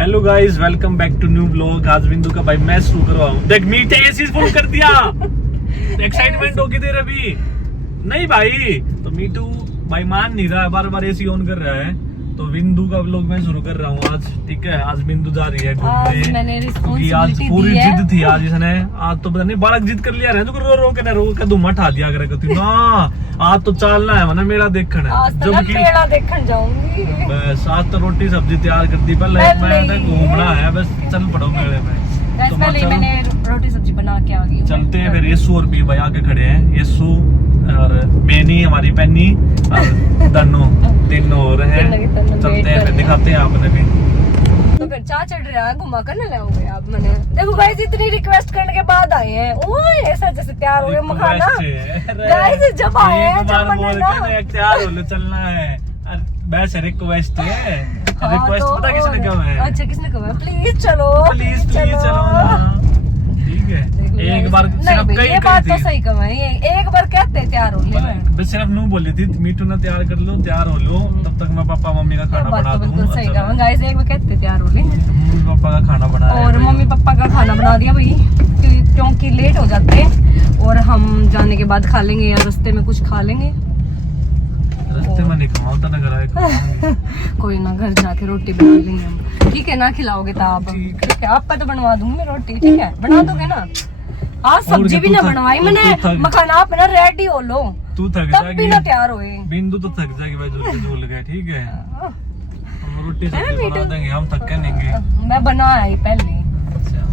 Hello guys, welcome back to new vlog. आज बिंदु का भाई मैं शुरू करवाऊं। देख मीटे एसी फुल कर दिया। एक्साइटमेंट होगी तेरे अभी नहीं भाई। तो मीटू भाई मान नहीं रहा है, बार बार एसी ऑन कर रहा है। तो बिंदु का व्लॉग मैं शुरू कर रहा हूँ आज। ठीक है, आज बिंदु जा रही है घूमने क्योंकि आज पूरी जिद थी। आज इसने आज तो पता नहीं बालक जिद कर लिया रहे तो रो के धुमा उठा दिया करे ना। आज तो चलना है मना मेला देखना है। जब मेला देखने जाऊंगी बस आज तो रोटी सब्जी तैयार कर दी। पहले मैं घूमना है बस, चल पड़ो मेले में। तो मैंने रोटी सब्जी बना के आ गई। चलते हैं फिर। यीशु और भी भाई आगे खड़े हैं। यीशु और बेनी, हमारी पैनी और दन्नो, तीनों और हैं। चलते हैं फिर, दिखाते हैं आपने भी। तो फिर चाह चढ़ रहा है, घुमा कर ना लाओगे आप। मैंने देखो गाइस इतनी रिक्वेस्ट करने के बाद आए हैं। ओए ऐसा जैसे तैयार हो गए मखाना गाइस। जब आए हैं तैयार हो लो, चलना है। बस रिक्वेस्ट है। रिक्वेस्ट पता किसने कहा है? अच्छा किसने कहा? प्लीज चलो, प्लीज चलो। ठीक है, एक बार सिर्फ ये बात तो सही कहा है। एक बार कहते तैयार हो ले, बस सिर्फ नू बोली थी मीठू ना तैयार कर लो, तैयार हो लो, तब तक मैं पापा मम्मी का खाना बना दूं। बिल्कुल सही कहा गाइस, एक बार कहते तैयार हो ले। मम्मी पापा का खाना बना और मम्मी पापा का खाना बना दिया भाई, क्योंकि लेट हो जाते हैं और हम जाने के बाद खा लेंगे या रास्ते में कुछ खा लेंगे। रास्ते में नहीं खाऊंगा ना, घर आए कोई ना, घर जाके रोटी बना लेंगे हम। ठीक है ना, खिलाओगे तो आप? ठीक है, आपका तो बनवा दूंगी मैं रोटी। ठीक है, बना दोगे ना? आज सब्जी भी ना बनवाई मैंने, मखाना आप ना रेडी हो लो। तू थक तब भी ना तैयार होए। बिंदु तो थक जाएगी भाई, झूल गए। ठीक है, रोटी सब्जी बना देंगे, हम थके नहीं। मैं बना आई पहले।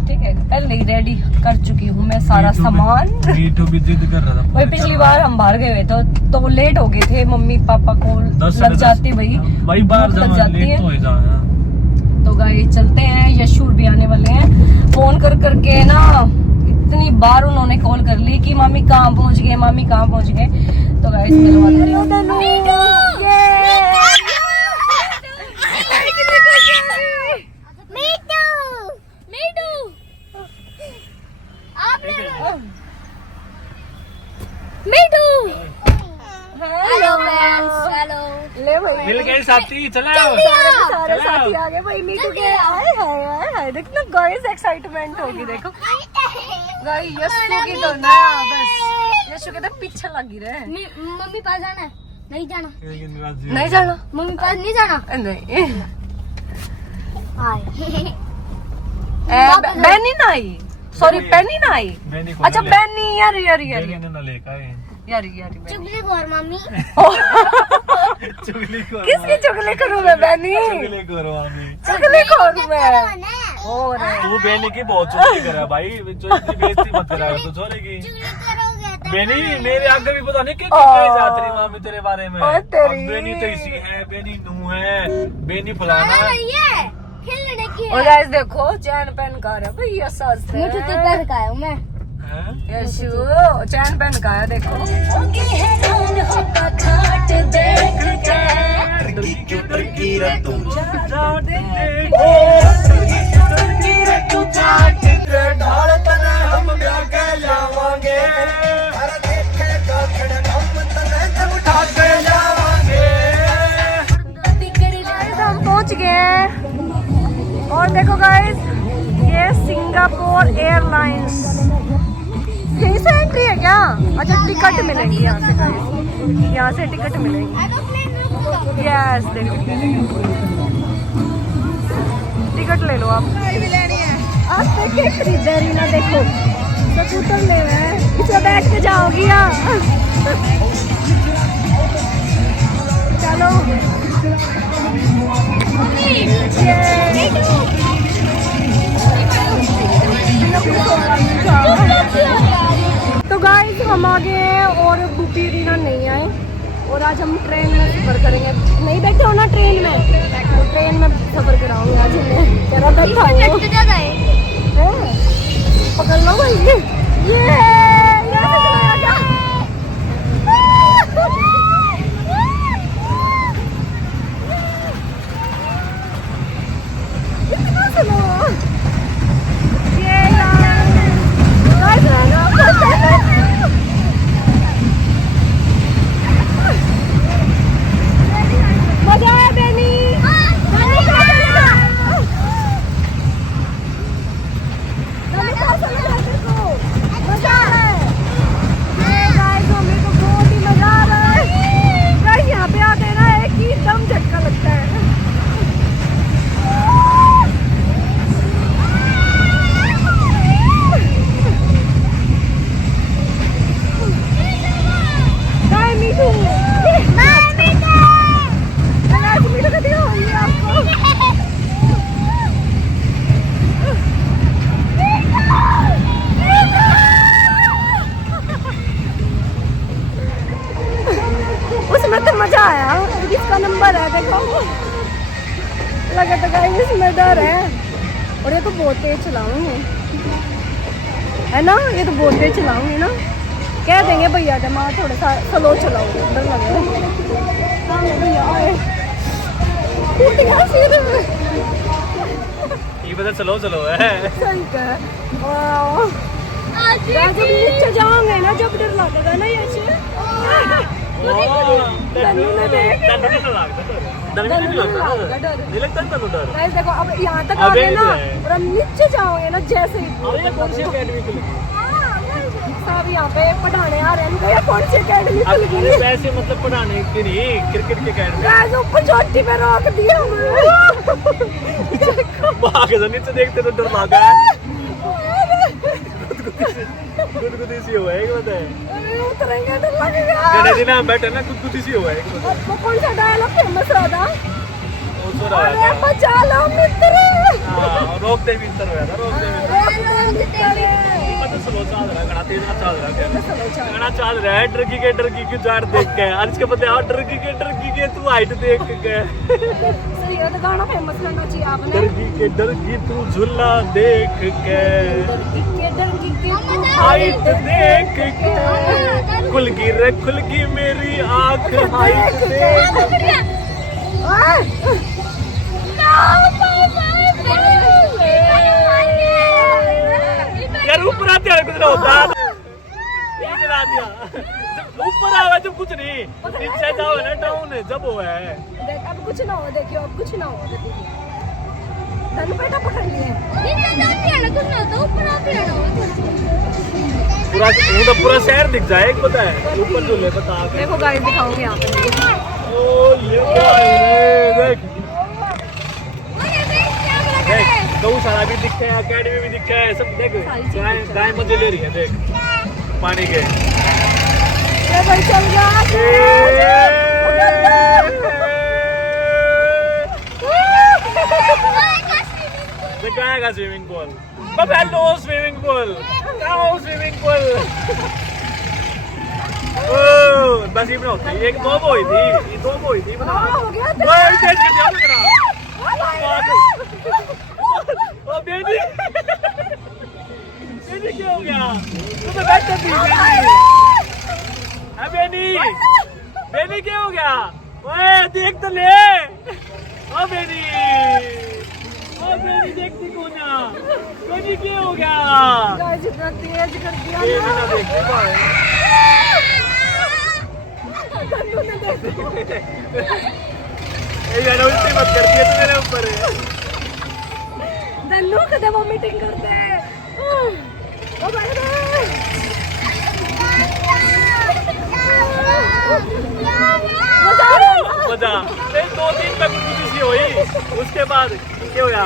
ठीक है, पहले ही रेडी कर चुकी हूँ मैं सारा सामान। मीठू भी जिद कर रहा था। वही पिछली बार हम बाहर गए हुए तो लेट हो गए थे। मम्मी पापा को लग जाती भाई बाहर लग जाती है। तो गाइस चलते हैं, यशु भी आने वाले हैं। फोन कर करके ना इतनी बार उन्होंने कॉल कर ली कि मामी कहाँ पहुँच गए, मामी कहाँ पहुँच गए। तो गाइस मिल गए साथी, चला सारे साथी आ गए भाई। मीठू के हाय देखना गाइस, एक्साइटमेंट होगी। देखो गाइस यशु की तो ना, बस यशु के तो पीछे लगी रहे। मम्मी पास जाना है? नहीं जाना। नहीं जाना मम्मी पास नहीं जाना। नहीं हाय बैनी ना आई, सॉरी पैनी ना आई। अच्छा बैनी, यार चुगली खोर मम्मी। किसकी चुगली करूँ मैं? बैनी चुगली खोर मैं। और तू बेनी की बहुत चुगली कर रहा है भाई, जो इतनी बेइज्जती मत करा तो छोरे की। बेनी मेरे आगे भी पता नहीं क्या जात रही मामी तेरे बारे में। बेनी तो इसी है, बेनी नू है, बेनी फलाना। और गाइस देखो चैन पहन का है भाई, ये सच है। मुझे तो पहन का है मैं। यशु चैन पहन का है, देखो। हम पहुंच गए और देखो गाइस ये सिंगापुर एयरलाइंस। यहीं से एंट्री है क्या? अच्छा टिकट मिलेंगी यहाँ से गाइस, यहाँ से टिकट मिलेंगी। यस देखो, टिकट ले लो आप। आप देखिए खरीदारी ना, देखो स्कूटर ले रहे हैं, इसमें बैठ के जाओगी यहाँ। चलो तो गाइस हम आ गए हैं और बुपी रीना नहीं आए और आज हम ट्रेन में सफर करेंगे। नहीं बैठे हो ना ट्रेन में? तो ट्रेन में सफर कराऊंगी आज मैं। तेरा बैठा पकड़ लो भाई। ये मजा आया बेनी। समझदार है। और ये तो बहुत तेज चलाऊंगी, है ना, ये तो बहुत तेज चलाऊंगी ना। कह देंगे भैया के माँ थोड़ा सा स्लो चलाओगे, डर लगेगा। भैया आए ये पता चलो चलो है। सही कहा। जब नीचे जाओगे ना, जब डर लगेगा ना ये देखो अब यहाँ तक आ गए ना, और हम नीचे जाओगे ना जैसे ही सब यहाँ पे पढ़ाने आ रहे हैं। ये कौन सी अकेडमी खुल गई? वैसे मतलब पढ़ाने की नहीं, क्रिकेट की अकेडमी। ऊपर चोटी पे रोक दिया नीचे देखते तो डर लगा है। गुदगुदी सी हुआ है एक बात है। उतरेंगे डर लगेगा। गणेश जी ना बैठे ना गुदगुदी सी हुआ है। वो कौन सा डायलॉग फेमस रहा था? वो तो रहा था। बचा लो मित्र। हाँ, रोक दे मित्र हुआ था, रोक दे मित्र। पता स्लो चल रहा है, घना तेज ना चल रहा है, घना चल रहा है। डरगी के जार देख के आज के बदले और डरगी के तू हाइट देख के। सही है, तो गाना फेमस करना चाहिए आपने। डरगी तू झूला देख के, डरगी के हाइट देख के, खुल गई मेरी आँख हाइट देख। यार ऊपर आते हैं कुछ ना होता, ये चला दिया। ऊपर आवे तो कुछ नहीं, नीचे जाओ ना डाउन है जब वो है। देख अब कुछ ना हो, देखियो अब कुछ ना हो। धन बेटा पकड़ लिए। पूरा वो तो पूरा शहर दिख जाए, एक पता है ऊपर जो ले बता के। देखो गाइस दिखाऊंगी यहाँ पे। ओ ये क्या है, देख देख गौशाला भी दिखते हैं, अकेडमी भी दिखते हैं, सब देख। गाय मजे ले रही है, देख पानी के। ये भाई चल जा। कहाँ का swimming pool? Hello swimming pool, कहाँ स्विमिंग पूल? ओह बस ये बनाओ, एक दो बोई थी, ये दो बोई थी बना। हो गया ओए टेंशन क्या लग रहा? ओ बेबी, बेबी क्या हो गया? तू तो बैठ थी बेबी। हाँ बेबी, बेबी क्या हो गया? ओए देख तो ले। ओ बेबी, ओ बेबी देखती कौन ना? बेबी क्या हो गया? गाइस इतना तेज कर दिया बेबी ना देखती पाए। धन्नू ने देखो। ये यार उल्टी मत कर दिया तू मेरे ऊपर है। धन्नू कदे वो मीटिंग करते हैं। ओ भाई मजा फिर 2-3 पे कुछ सी हुई, उसके बाद क्या हो गया?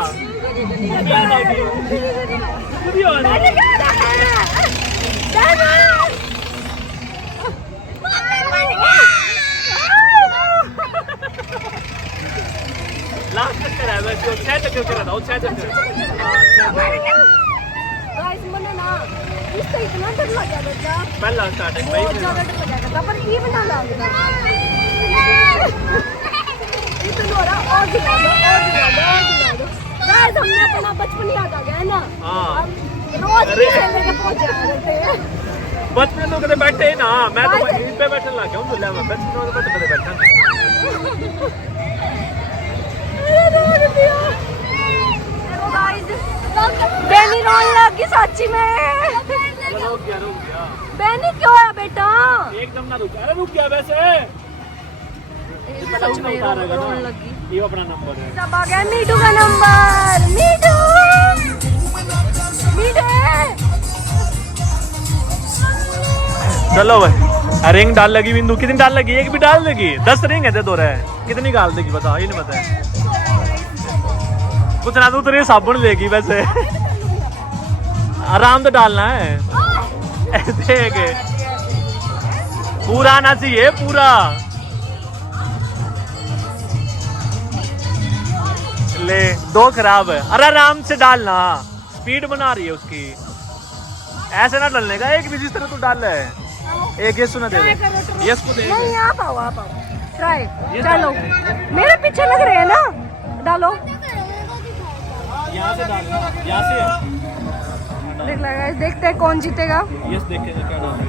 लास्ट चक्कर है वैसे, 6 चक्कर करा था, 6 चक्कर। गाइस मैंने ना इससे इतना डर लगा था, पहला स्टार्टिंग में बहुत ज्यादा डर लगा था, पर ये बना लगा इतना हो रहा। और दिला दो, और दिला दो, और दिला दो। गाइस हमने अपना बचपन याद आ गया है ना। हाँ रोज लेके पहुंचे करते हैं। बचपन में कदे बैठे ही ना, मैं तो यहीं पे बैठने लग गया हूँ झूले में। बचपन में तो कदे बैठा बेनी रोने लगी सच्ची में। रुक गया। बेनी क्यों है बेटा? एकदम ना रुक, अरे रुक गया वैसे। सच में रोने लगी। ये अपना नंबर है। सब आ गया मीठू का नंबर। मीठू चलो भाई, रिंग डाल लगी बिंदु। कितनी डाल लगी? एक भी डाल देगी? 10 रिंग है दो रहे, कितनी डाल देगी बता? ये नहीं पता है कुछ ना, तो ये साबुन देगी वैसे। आराम से डालना है। देख पूरा आना चाहिए, पूरा। ले 2 खराब है। अरे आराम से डालना, स्पीड बना रही है उसकी। ऐसे ना डालने का, एक भी जिस तरह तू डाल है। एक ये सुना दे दे, यस को दे। नहीं आप आओ ट्राई। चलो मेरे पीछे लग रहे हैं ना, डालो। यहाँ से डालना, यहाँ से देख लो गाइस, देखते हैं कौन जीतेगा। यस देखेंगे क्या डालना।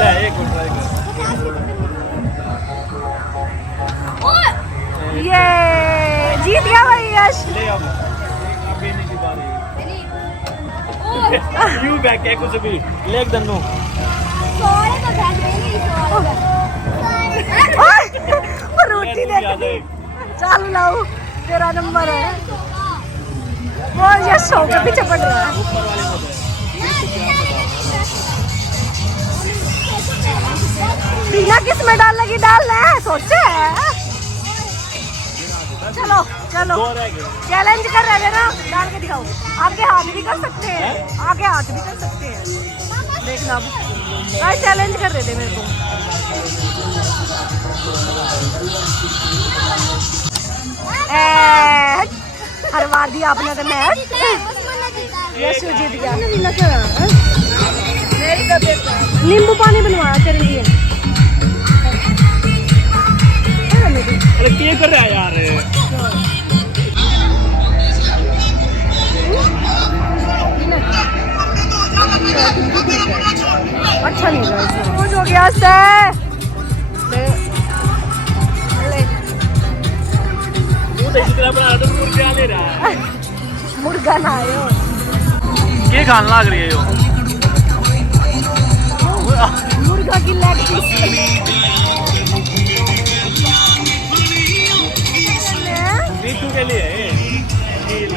ले एक मिनट ट्राई कर। ये जीत गया भाई यश। ले अब पीने की बारी। यू बैक है कुछ भी ले एक दन्नो। रोटी दे चालू लाओ, तेरा नंबर है। वो ये शो के पीछे पड़ रहा है। ऊपर वाले को दे। बिना किस में डाल लगी डाल ले सोचे है। चलो चलो दो रह गए। चैलेंज कर रहे थे ना, डाल के दिखाओ। आगे हाथ भी कर सकते हैं, आगे हाथ भी कर सकते हैं। देखना भाई, चैलेंज कर रहे थे मेरे को। हरवा दिया आपने तो मैच। यशु जीत गया। नींबू पानी बनवाया तेरे लिए। अरे क्या कर रहा है यार? अच्छा नहीं रहा इसमें। कुछ हो गया से मुर्गा ले रहा है। मुर्गा ना आयो क्या खान लाग रही है यो? मुर्गा की लेग पीस। मीठू के लिए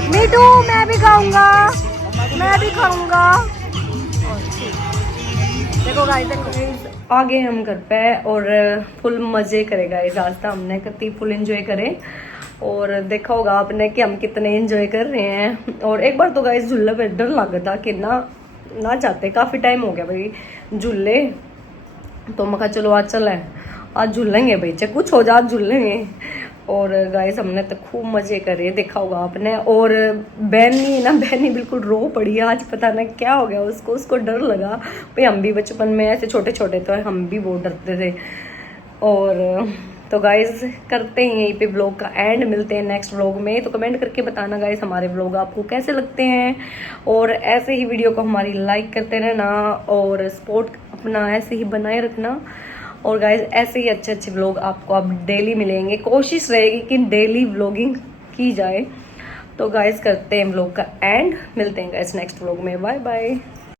मीठू मैं भी खाऊंगा, मैं भी खाऊंगा। देखो गाइस, देखो आ गए हम घर पे और फुल मजे करे गाइस। आज तो हमने कितनी फुल एंजॉय करे और देखा होगा आपने कि हम कितने एंजॉय कर रहे हैं। और एक बार तो गाइस झूले पे डर लगा था कि ना जाते, काफ़ी टाइम हो गया भाई झूले। तो मैं कहा चलो आज चले, आज झूलेंगे भाई, चाहे कुछ हो जाए झूलेंगे। और गाइस हमने तो खूब मजे करे, देखा होगा आपने। और बहनी बिल्कुल रो पड़ी आज, पता ना क्या हो गया उसको डर लगा भाई। हम भी बचपन में ऐसे छोटे छोटे तो हम भी बहुत डरते थे। और तो गाइस करते हैं यहीं पे व्लॉग का एंड, मिलते हैं नेक्स्ट व्लॉग में। तो कमेंट करके बताना गाइस हमारे व्लॉग आपको कैसे लगते हैं, और ऐसे ही वीडियो को हमारी लाइक करते रहना और सपोर्ट अपना ऐसे ही बनाए रखना। और गाइस ऐसे ही अच्छे अच्छे व्लॉग आपको अब डेली मिलेंगे। कोशिश रहेगी कि डेली व्लॉगिंग की जाए। तो गाइस करते हैं व्लॉग का एंड, मिलते हैं गाइस नेक्स्ट व्लॉग में। Bye bye.